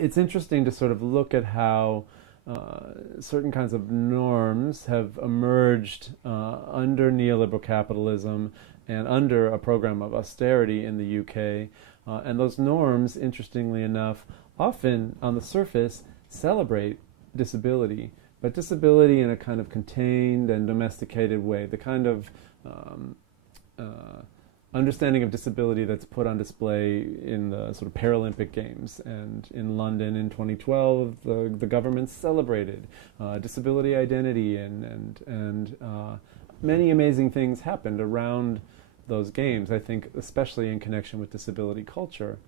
it's interesting to sort of look at how certain kinds of norms have emerged under neoliberal capitalism and under a program of austerity in the UK. And those norms, interestingly enough, often on the surface celebrate disability, but disability in a kind of contained and domesticated way, the kind of understanding of disability that's put on display in the sort of Paralympic Games. And in London in 2012, the government celebrated disability identity, and many amazing things happened around those games, I think, especially in connection with disability culture.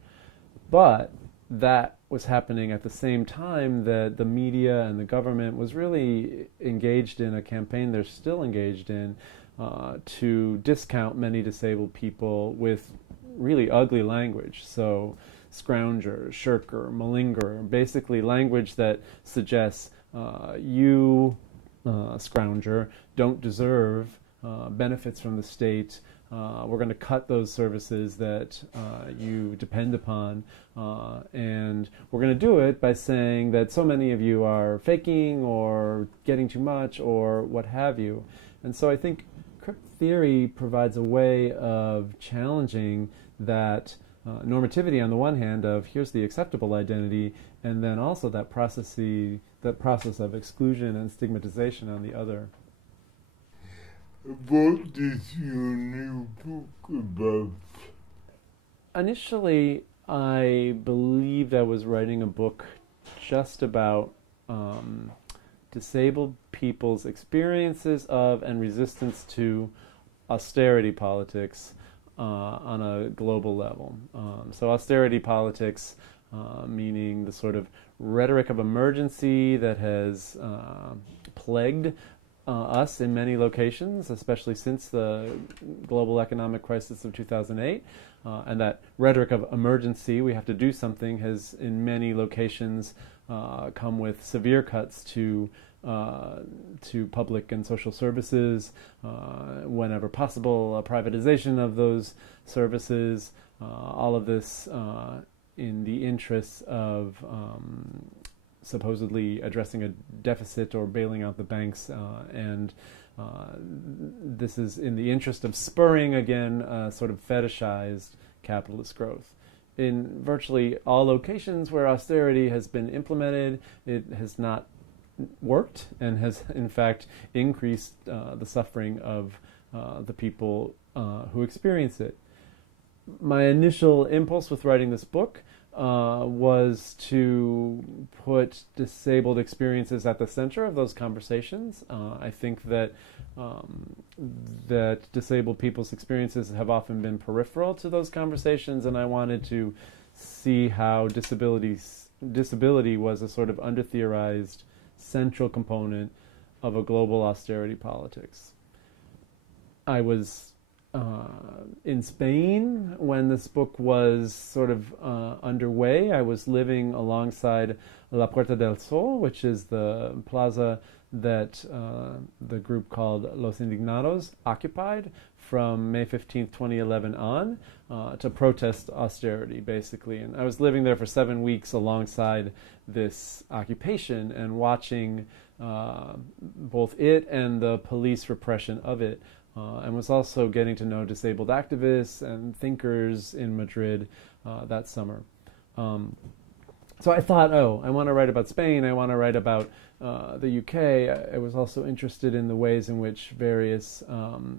But that was happening at the same time that the media and the government was really engaged in a campaign they're still engaged in to discount many disabled people with really ugly language. So scrounger, shirker, malingerer, basically language that suggests you, scrounger, don't deserve benefits from the state. We're going to cut those services that you depend upon, and we're going to do it by saying that so many of you are faking or getting too much or what have you. And so I think crypt theory provides a way of challenging that normativity on the one hand of here's the acceptable identity, and then also that process of exclusion and stigmatization on the other. What is your new book about? Initially, I believed I was writing a book just about disabled people's experiences of and resistance to austerity politics on a global level. So austerity politics, meaning the sort of rhetoric of emergency that has plagued us in many locations, especially since the global economic crisis of 2008. And that rhetoric of emergency, we have to do something, has in many locations come with severe cuts to public and social services, whenever possible, a privatization of those services, all of this in the interests of supposedly addressing a deficit or bailing out the banks, and this is in the interest of spurring again sort of fetishized capitalist growth. In virtually all locations where austerity has been implemented, it has not worked and has in fact increased the suffering of the people who experience it. My initial impulse with writing this book was to put disabled experiences at the center of those conversations. I think that that disabled people's experiences have often been peripheral to those conversations, and I wanted to see how disability was a sort of under-theorized central component of a global austerity politics. I was in Spain when this book was sort of underway. I was living alongside La Puerta del Sol, which is the plaza that the group called Los Indignados occupied from May 15th, 2011 on to protest austerity, basically. And I was living there for 7 weeks alongside this occupation and watching both it and the police repression of it. And was also getting to know disabled activists and thinkers in Madrid that summer. So I thought, I want to write about Spain, I want to write about the UK. I was also interested in the ways in which various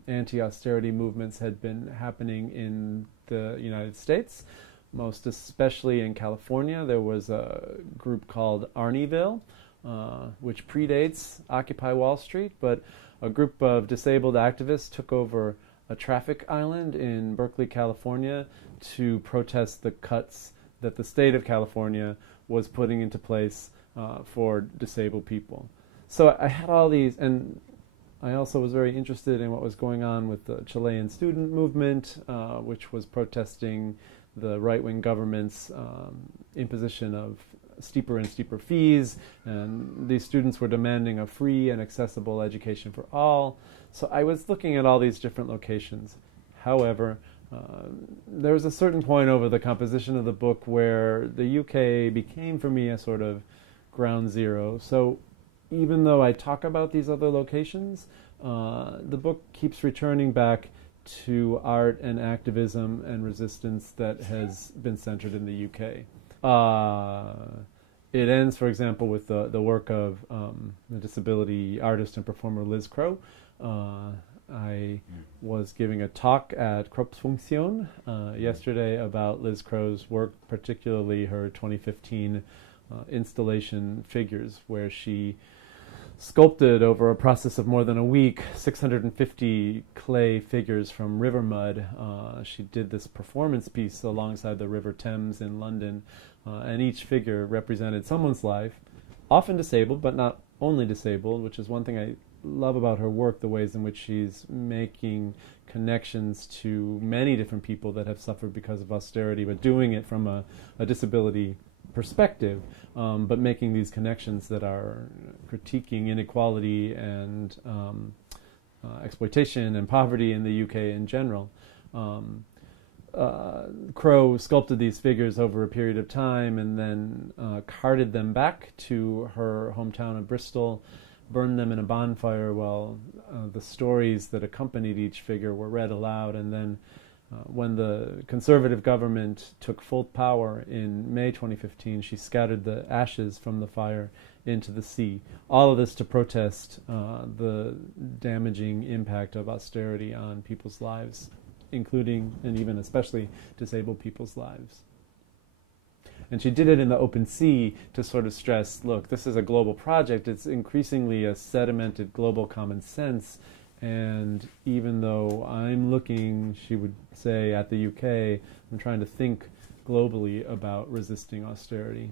anti-austerity movements had been happening in the United States, most especially in California. There was a group called Arnieville, which predates Occupy Wall Street, but a group of disabled activists took over a traffic island in Berkeley, California, to protest the cuts that the state of California was putting into place for disabled people. So I had all these, and I also was very interested in what was going on with the Chilean student movement, which was protesting the right-wing government's imposition of steeper and steeper fees, and these students were demanding a free and accessible education for all. So I was looking at all these different locations. However, there was a certain point over the composition of the book where the UK became for me a sort of ground zero. So even though I talk about these other locations, the book keeps returning back to art and activism and resistance that has been centered in the UK. It ends, for example, with the work of the disability artist and performer Liz Crow. I was giving a talk at Kroppsfunktion yesterday about Liz Crow's work, particularly her 2015 installation Figures, where she sculpted over a process of more than a week 650 clay figures from river mud. She did this performance piece alongside the River Thames in London, and each figure represented someone's life, often disabled, but not only disabled, which is one thing I love about her work, the ways in which she's making connections to many different people that have suffered because of austerity, but doing it from a disability perspective, but making these connections that are critiquing inequality and exploitation and poverty in the UK in general. Crow sculpted these figures over a period of time and then carted them back to her hometown of Bristol, burned them in a bonfire while the stories that accompanied each figure were read aloud, and then when the Conservative government took full power in May 2015, she scattered the ashes from the fire into the sea. All of this to protest the damaging impact of austerity on people's lives, including and even especially disabled people's lives. And she did it in the open sea to sort of stress, look, this is a global project. It's increasingly a sedimented global common sense. And even though I'm looking, she would say, at the UK, I'm trying to think globally about resisting austerity.